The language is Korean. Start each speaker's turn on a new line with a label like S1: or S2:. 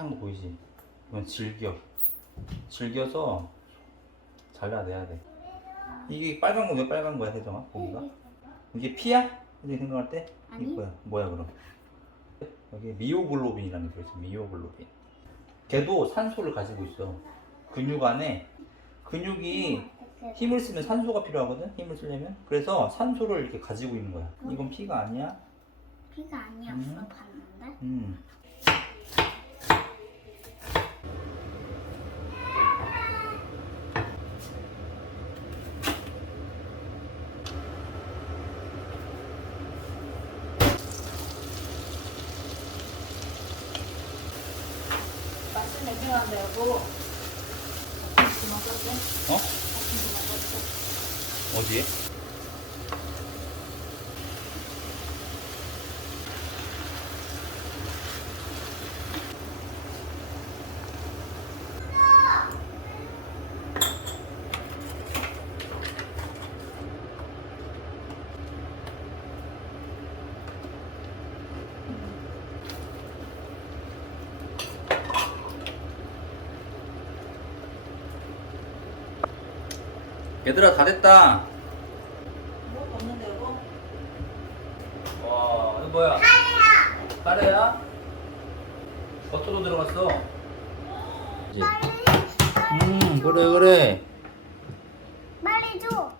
S1: 하얀 거 보이지? 이건 질겨. 질겨서 잘라내야 돼. 이게 빨간 거 왜 빨간 거야, 혜정아? 고기가? 이게 피야? 혜정이 생각할 때?
S2: 아니.
S1: 이게 뭐야? 뭐야 그럼? 여기 미오글로빈이라는 게 있어. 미오글로빈. 걔도 산소를 가지고 있어. 근육 안에 근육이 힘을 쓰면 산소가 필요하거든. 힘을 쓰려면. 그래서 산소를 이렇게 가지고 있는 거야. 이건 피가 아니야.
S2: 피가. 봤는데.
S1: 음.
S2: 여보. 그만.
S1: 어? 어디에? 얘들아 다 됐다.
S2: 뭐 없는데 여보?
S1: 와, 이거 뭐야? 카레야. 카레야? 버터도 들어갔어. 그치? 음, 그래, 그래.
S2: 빨리 줘.